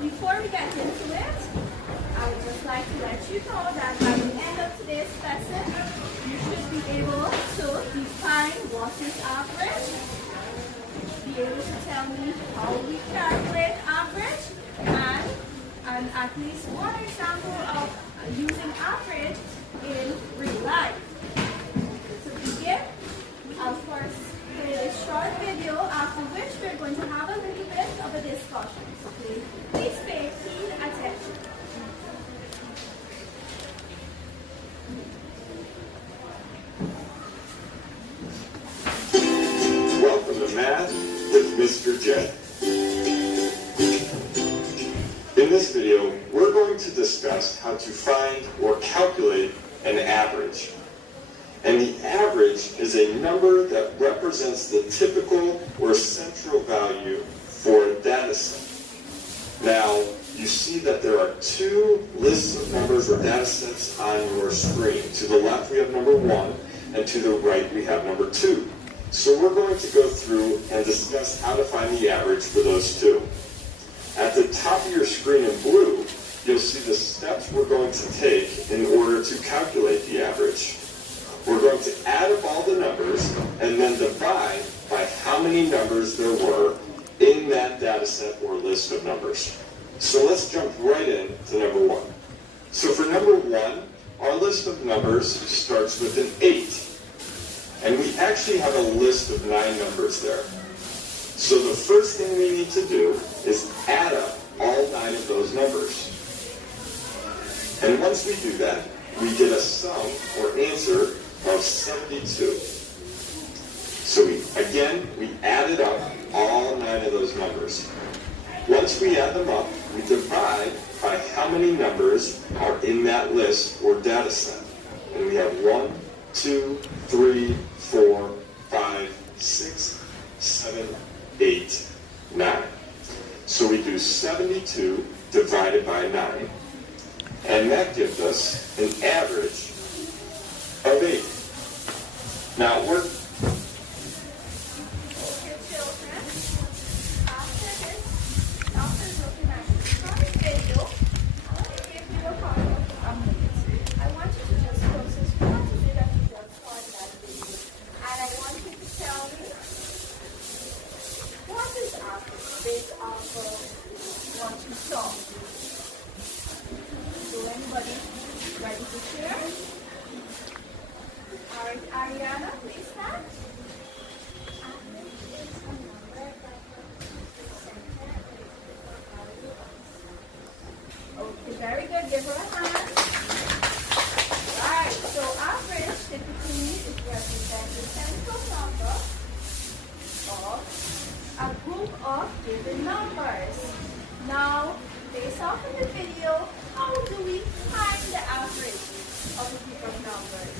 before we get into it, I would just like to let you know that by the end of today's lesson, you should be able to define what is average, be able to tell me how we calculate average, and at least one example of using average in real life. To begin, I'll first play a short video, after which we're going to have a little bit of a discussion. So please pay keen attention. Welcome to Math with Mr. J. In this video, we're going to discuss how to find or calculate an average. And the average is a number that represents the typical or central value for a data set. Now, you see that there are two lists of numbers or data sets on your screen. To the left, we have number 1, and to the right, we have number 2. So we're going to go through and discuss how to find the average for those two. At the top of your screen in blue, you'll see the steps we're going to take in order to calculate the average. We're going to add up all the numbers and then divide by how many numbers there were in that data set or list of numbers. So let's jump right in to number 1. So for number 1, our list of numbers starts with an 8. And we actually have a list of 9 numbers there. So the first thing we need to do is add up all 9 of those numbers. And once we do that, we get a sum or answer of 72. So we added up all 9 of those numbers. Once we add them up, we divide by how many numbers are in that list or data set. And we have 1, 2, 3, 4, 5, 6, 7, 8, 9. So we do 72 divided by 9. And that gives us an average of 8. Now we're... Okay, children, after looking at this short video, I want to give you a minute. I want you to just process what is it that you just saw in that video. And I want you to tell me what is average based off of what you saw. So anybody ready to share? All right, Ariana, please start. Okay, very good. Give her a hand. Right, so average typically is represented the central number of a group of given numbers. Now, based off of the video, how do we find the average of a group of numbers?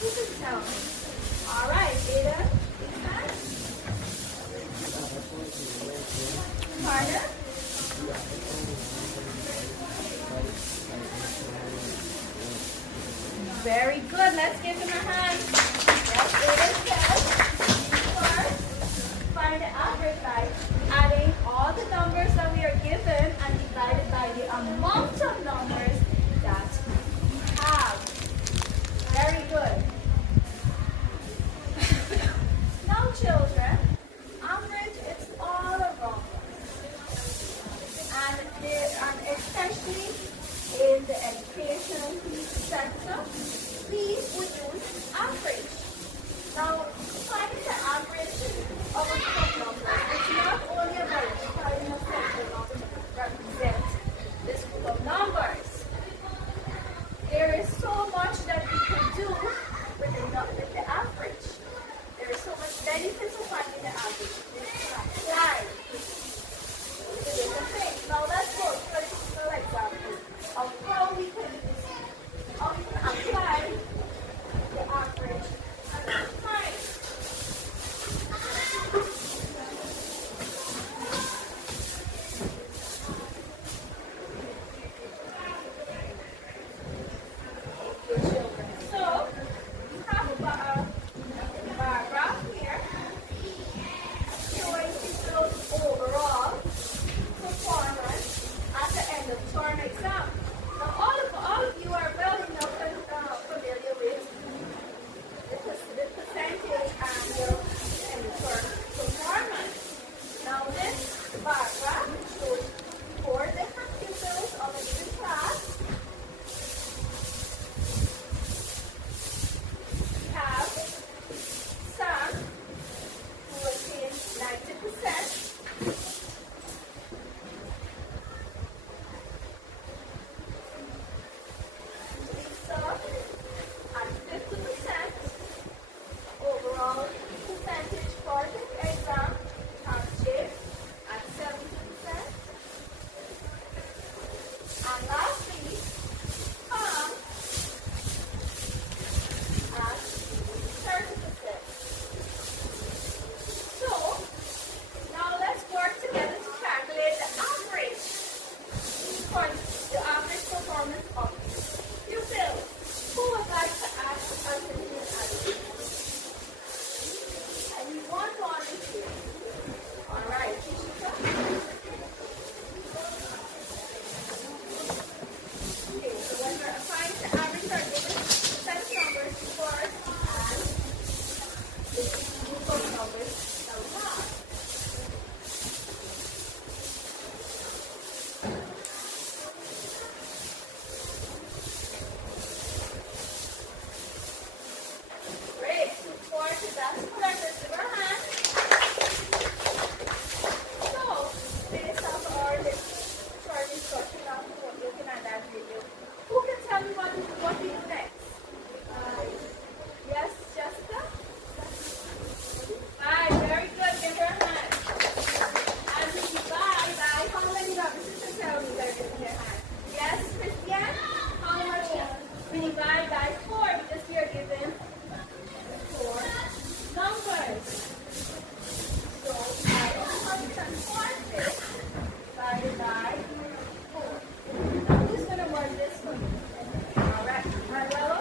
Who can tell me? All right, Aiden, Carter? Very good. Let's give him a hand. Yes, Aiden says first find the average by adding all the numbers that we are given and divided by the amount of numbers that we have. Very good. Now, children, average is all around us. And especially in the education sector, we would use average. Now, finding the average of a group of numbers, it's not only about finding a central number to represent this group of numbers. There is so much that we can do with the average. There is so much benefits of finding the average. We can apply the different things. Now let's go to a simple example of how we can apply This bar graph shows four different pupils of a given class have some who attain 90%, some at 50%, overall percentage for the exam have J at 70%, and lastly, some at 30%. So, now let's work together to calculate the average for the average performance of pupils. Who would like to ask us to do an anyone volunteer? All right, Kishika. Okay, so when we're applying the average, we're given set numbers first and the group of numbers that we have. Great, 240, that's correct. Let's give our hand. So, based off our short discussion after looking at that video, who can tell me what we do next? Yes, Jessica? Hi, very good. Give her a hand. And we divide by how many numbers? Sister, tell me that in your hand. Yes, Christian? How much? We divide by 4 because we are given 4 numbers. So, I 140 divided by 4. Now, who's going to work this for me? All right, Marlelo?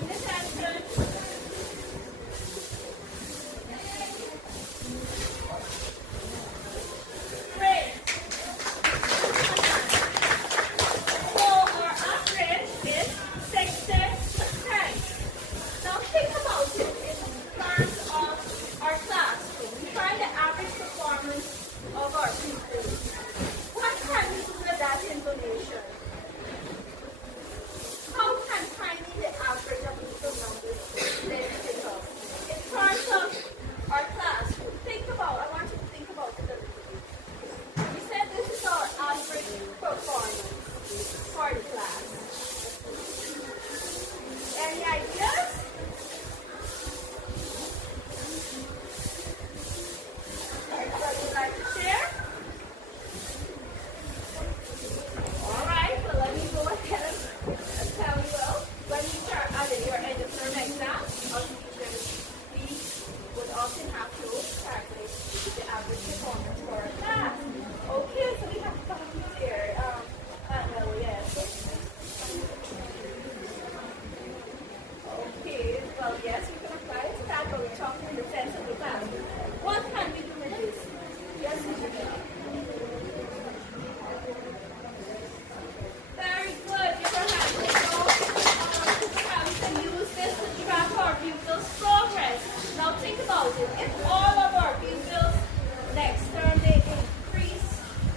Inattention. Great. So our average is 60%. Now think about it in terms of our classroom. We find the average performance of our pupils. What can we do with that information? How can finding the average of pupil numbers benefit us? In terms of our classroom, I want you to think about it a little bit. We said this is our average performance for the class. Any ideas? Anybody would like to share? All right, so let me go ahead and tell you, when you start at your end of term exam, our teachers, we would often have to calculate the average performance for a class. Okay, so we have copies here. Yes. Okay, well, yes, we can apply it to that, but we're talking in the sense of the class. What can we do with this? Yes, Isabella. Very good. Give her a hand. How we can use this to track our pupils' progress. Now think about it. If all of our pupils next term they increase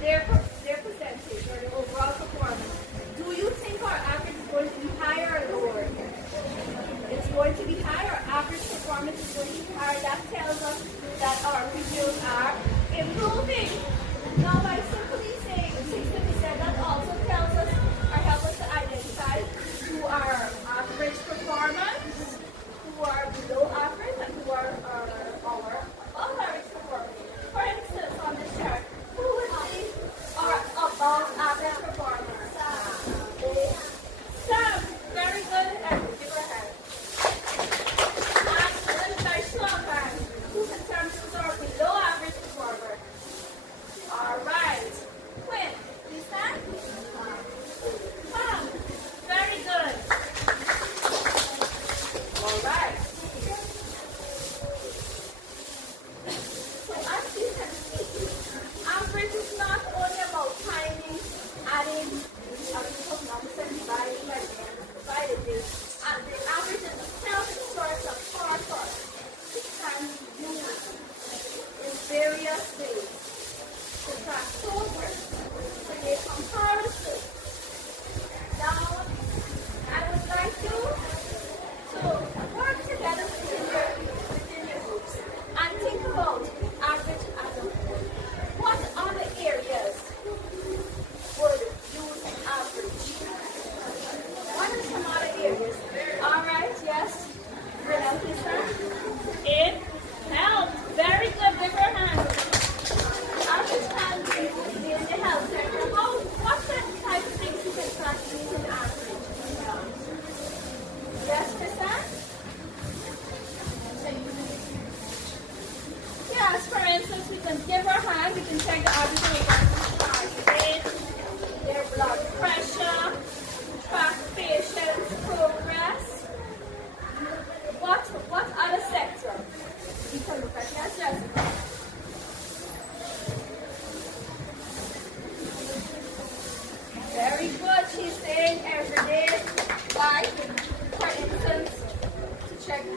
their percentage or their overall performance, do you think our average is going to be higher or lower? It's going to be higher. Average performance is going to be higher. That tells us that our pupils are improving. Now, by simply saying 60%, that also tells us or helps us to identify who are average performance, who are below average, and who are our above average performance. For instance, on this chart, who would be our above average performer? Sam. Very good. And give her a hand. And a little very strong hand. Who in terms of our below average performer? All right.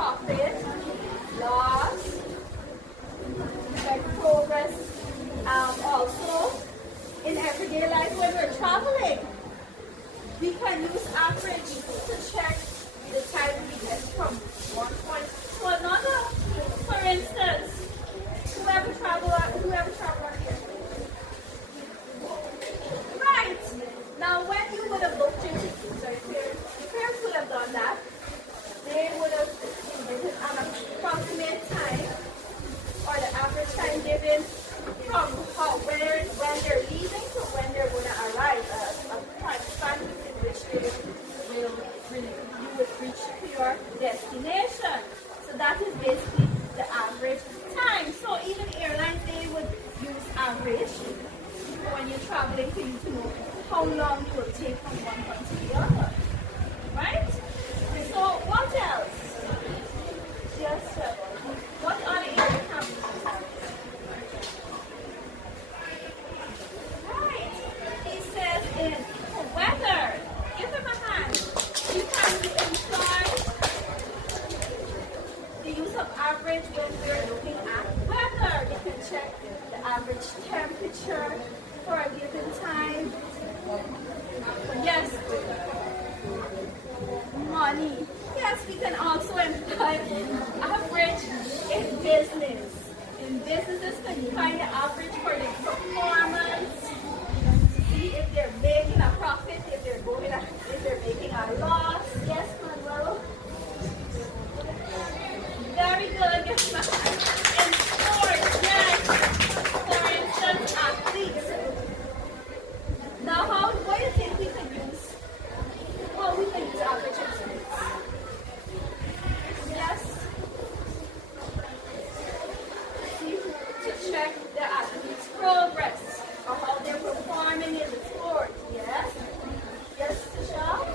profit, loss, like progress. Also, in everyday life when we're traveling, we can use average to check the time we get from one point to another. For instance, whoever travel on here. Right. Now, when you would have booked your tickets, so your parents would have done that. They would have given an approximate time or the average time given from when they're leaving to when they're going to arrive. A time span in which you would reach to your destination. So that is basically the average time. So even airlines, they would use average when you're traveling for you to know how long you will take from one point to the other. Right? So what else? Yes, sir. What are the air companies? Right. He says in weather. Give him a hand. You can employ the use of average when we're looking at weather. You can check the average temperature for a given time. Yes. Money. Yes, we can also employ average in business. In businesses, can you find the average for the performance? See if they're making a profit, if they're making a loss. Yes, Manuel. Very good. In sports, yes. For instance, athletes. Now, what do you think we can use? Well, we can use average in sports. Yes. See, to check the athlete's progress or how they're performing in the sport. Yes. Yes, Michelle?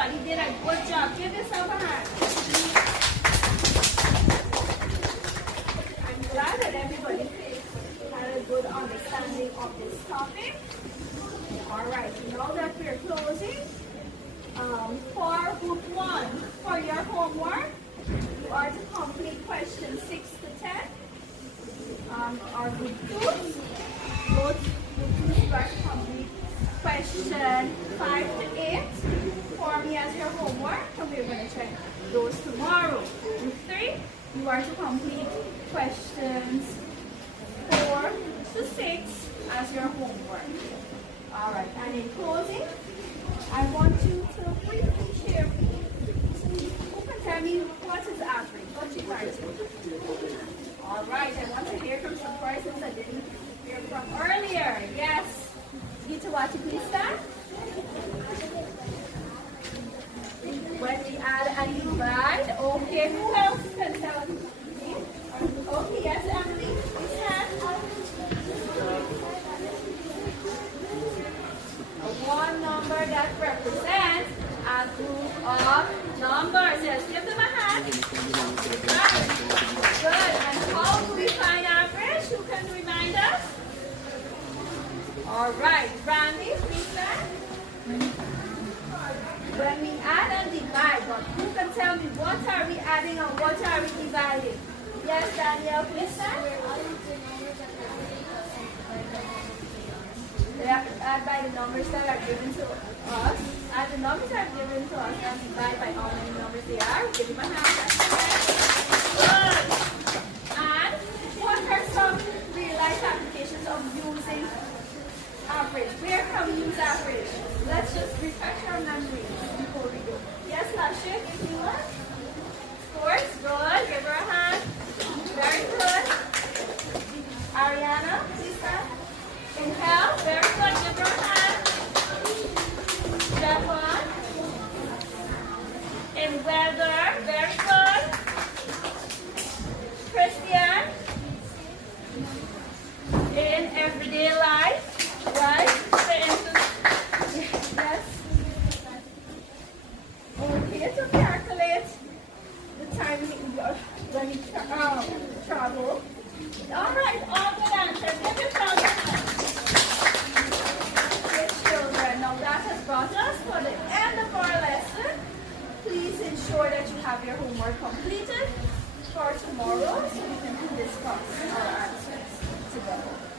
everybody did a good job. Give yourself a hand. I'm glad that everybody had a good understanding of this topic. All right, now that we're closing, for group 1, for your homework, you are to complete questions 6 to 10. Our group 2, both group 2 you are to complete question 5 to 8 for me as your homework, and we're going to check those tomorrow. Group 3, you are to complete questions 4 to 6 as your homework. All right, and in closing, I want you to briefly share. Who can tell me what is average? What you guys do? All right, I want to hear from some persons I didn't hear from earlier. Yes. Gitawati, please stand. When we add and divide, okay, who else can tell me? Okay, yes, Emily, please stand. One number that represents a group of numbers. Yes, give them a hand. Right. Good. And how do we find average? Who can remind us? All right. Randy, please stand. When we add and divide, but who can tell me what are we adding and what are we dividing? Yes, Danielle, please stand. Add by the numbers that are given to us. Add the numbers that are given to us and divide by how many numbers they are. Give them a hand. Good. And what are some real-life applications of using average? Where can we use average? Let's just refresh our memory before we go. Yes, Lasha, give me one. Sports, good. Give her a hand. Very good. Ariana, please stand. In health, very good. Give her a hand. Javon. In weather, very good. Christian. In everyday life, right? For instance, yes. Okay, to calculate the time when we travel. All right, all good answers. Give yourself a hand. Children, now that has brought us to the end of our lesson. Please ensure that you have your homework completed for tomorrow so we can discuss our answers together.